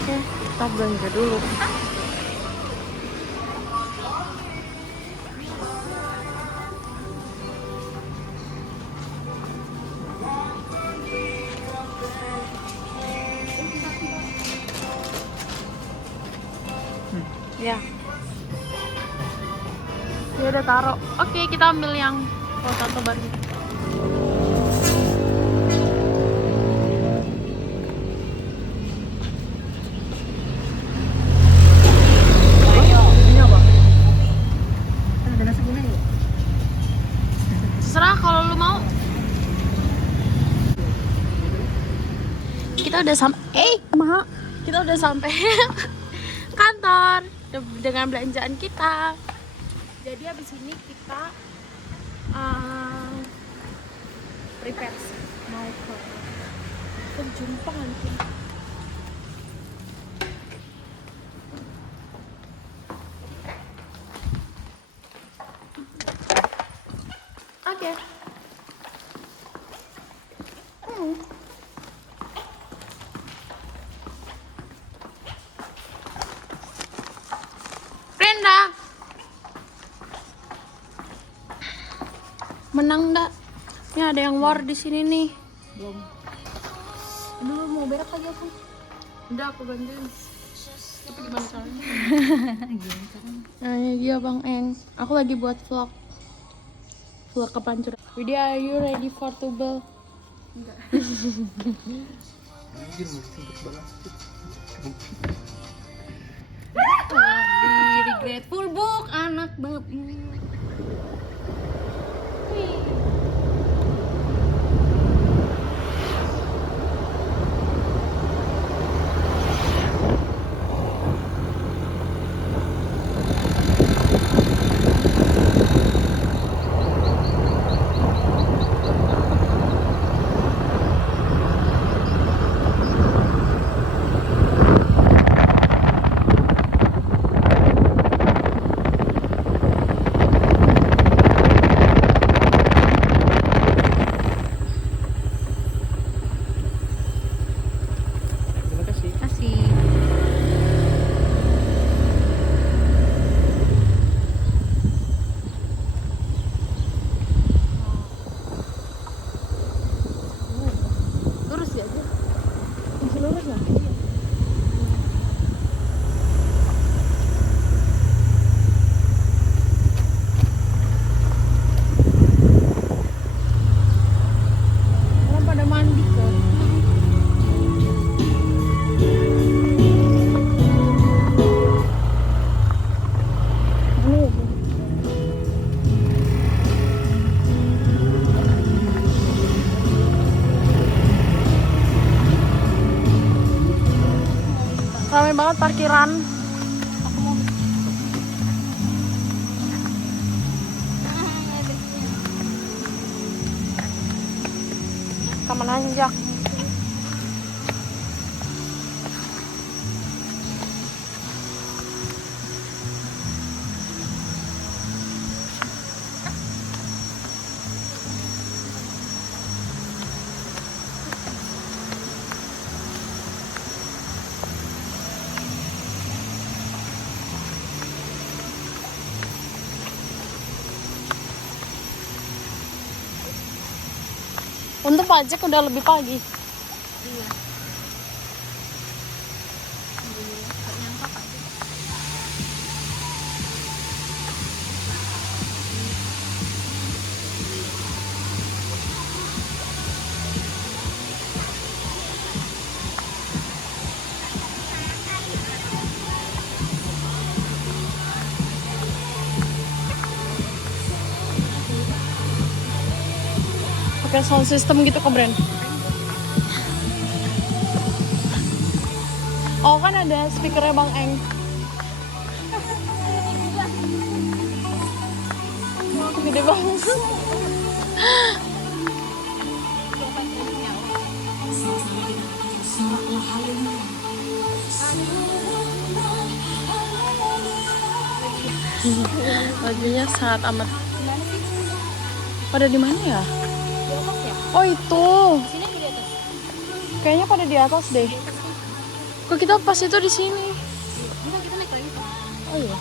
Oke, kita belanja dulu. Ya. Ya udah taruh. Oke, kita ambil yang potato baru. Ini apa? Kan ada nasi kuning. Terserah kalau lu mau. Kita udah sampai. Kita udah sampai kantor dengan belanjaan kita. Jadi habis ini kita prepare mau ke Jumpang nanti. Oke. Brenda, menang nggak? Ini ada yang war di sini nih. Belum. Aduh, mau berak lagi aku. Udah aku bantuin. Tapi gimana caranya? Gini caranya. Nah, ini dia Bang Eng. Aku lagi buat vlog. Vlog kepancuran. Widya, are you ready for tubel? Enggak. Anjir, mesti banget. Di regretful book anak bab. Terima kasih. Kasih. Lurus ya aja. Masih lurus lah. Orang pada mandi kan. Ramai banget parkiran. Taman Anjak. Untuk pajak udah lebih pagi. Iya. Gak nyangka Pak. Pakai sound system gitu ke brand. Oh kan ada speakernya Bang Eng. Gede banget. Bajunya sangat amat. Pada di mana ya? Di atas ya? Oh itu. Sini di atas. Kayaknya pada di atas deh. Kok kita pas itu di sini? Enggak, kita naik lagi. Oh iya.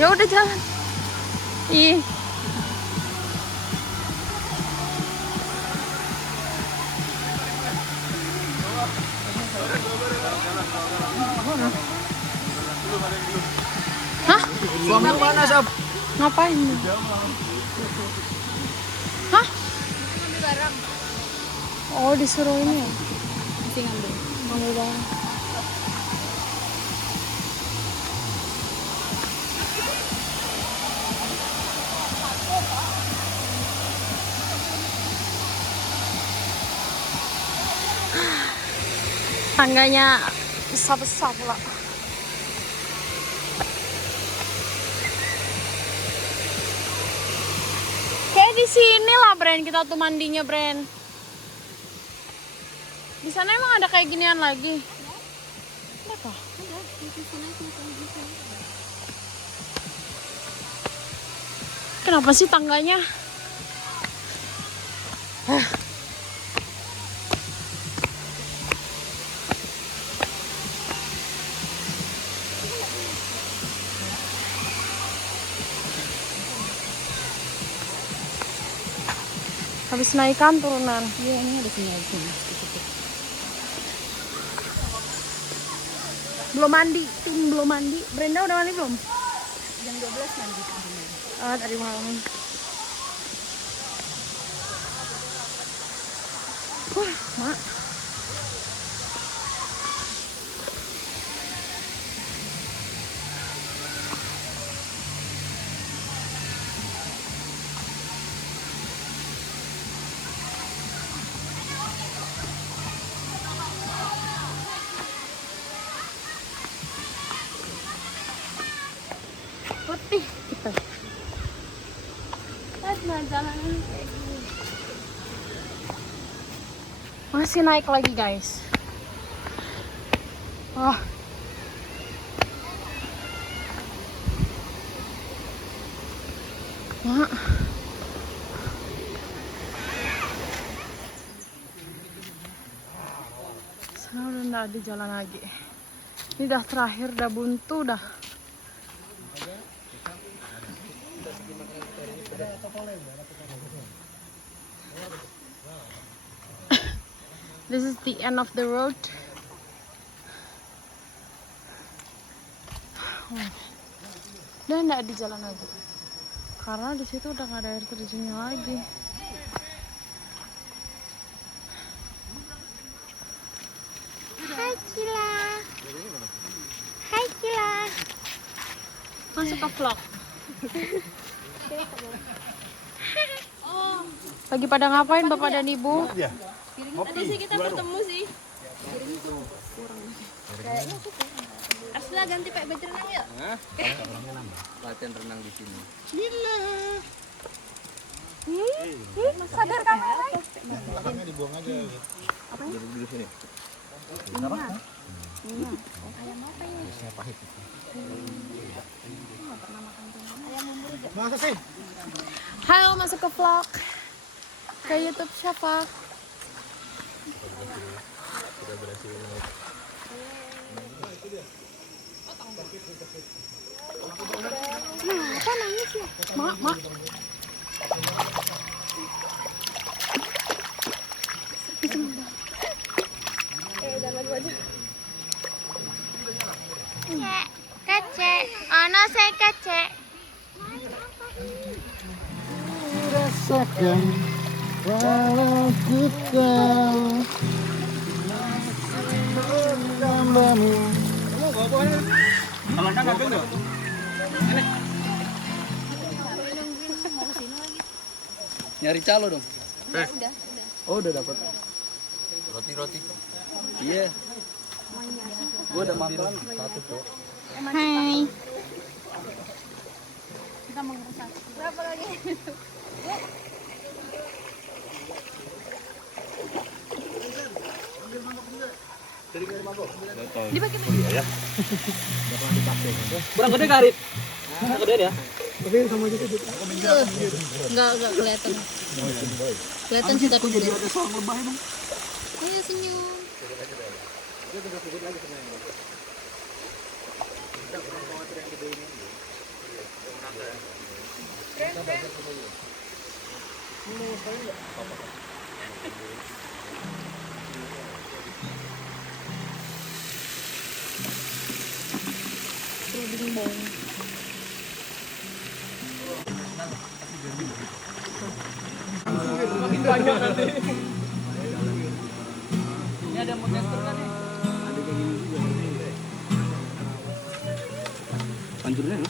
Ya udah jalan. Ih. Hah? Suami lu mana, Sob? Ngapain? Hah? Ambil barang. Oh, disuruh ini ya? Mesti ngambil. Ngambil barang. Tangganya besar-besar pula. Kayak di sini lah, Bren, kita tuh mandinya, Bren. Di sana emang ada kayak ginian lagi? Kenapa? Ada di sana gitu. Kenapa sih tangganya? Habis naikan turunan. Iya, ini ada sini. Belum mandi, tim belum mandi. Brenda udah mandi belum? Jam 12 nanti. Tadi malam. Mak. Putih kita. Nah, jalanan kayak gini. Masih naik lagi, guys. Wah. Mak. Sana udah nggak ada jalan lagi. Ini udah terakhir, udah buntu dah. This is the end of the road. Udah nggak di jalan lagi, karena di situ udah nggak ada air terjunnya lagi. Hai Cila. Hai Cila. Masuk ke vlog. Lagi pada ngapain Bapak dan Ibu? Tadi sih kita bertemu sih. Kayaknya sih. Arsila ganti pakai baju renang ya? Latihan renang di sini. Sadar kamera. Belakangnya dibuang aja gitu. Apa ya? Jadi di sini. Apa? Ayam apa ini? Saya pahit. Masa sih? Halo, masuk ke vlog ke YouTube siapa? Kenapa nangis ya? Mak. Udah lagu aja. Kecek, ana saya kecek. Rasakan walau kita gambarmu. Kalau enggak enggak. Nyari calo dong. Oh, udah dapat. Roti. Iya. Gua udah makan satu kok. Hai. Kita mau ngerusak. Berapa lagi? Dibagi ya. Kurang gede garit. Kurang gede ya. Enggak kelihatan. Kelihatan sih tapi gede. Ayo senyum. Ini ada mau tester kan nih? Pancurnya no?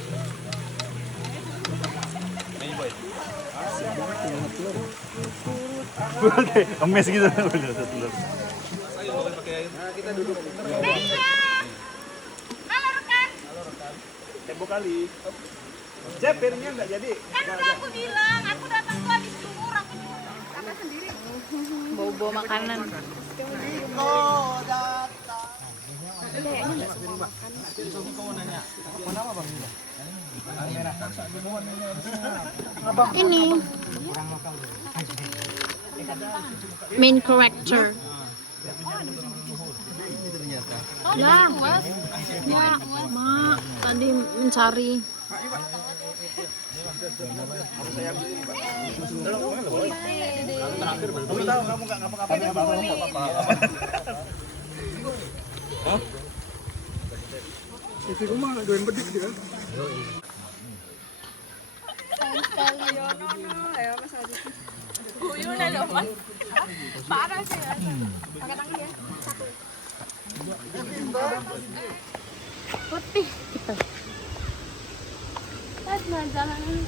Emes gitu. Udah. Kita duduk. Halo rekan. Tembok kali. Cepirnya enggak jadi. Kan udah aku bilang, aku datang tuh habis jemur, aku jemur apa sendiri. Bawa makanan. Ini main character. Ya, mak tadi mencari. Kamu tahu kamu enggak ngapa-ngapain ya, Bapak enggak apa-apa. Hah? Isi rumah doain bedik dia. Guyunan loh mas. Parah sih ya. Pakai tangan ya. Putih kita. Pas jalan kayak gini.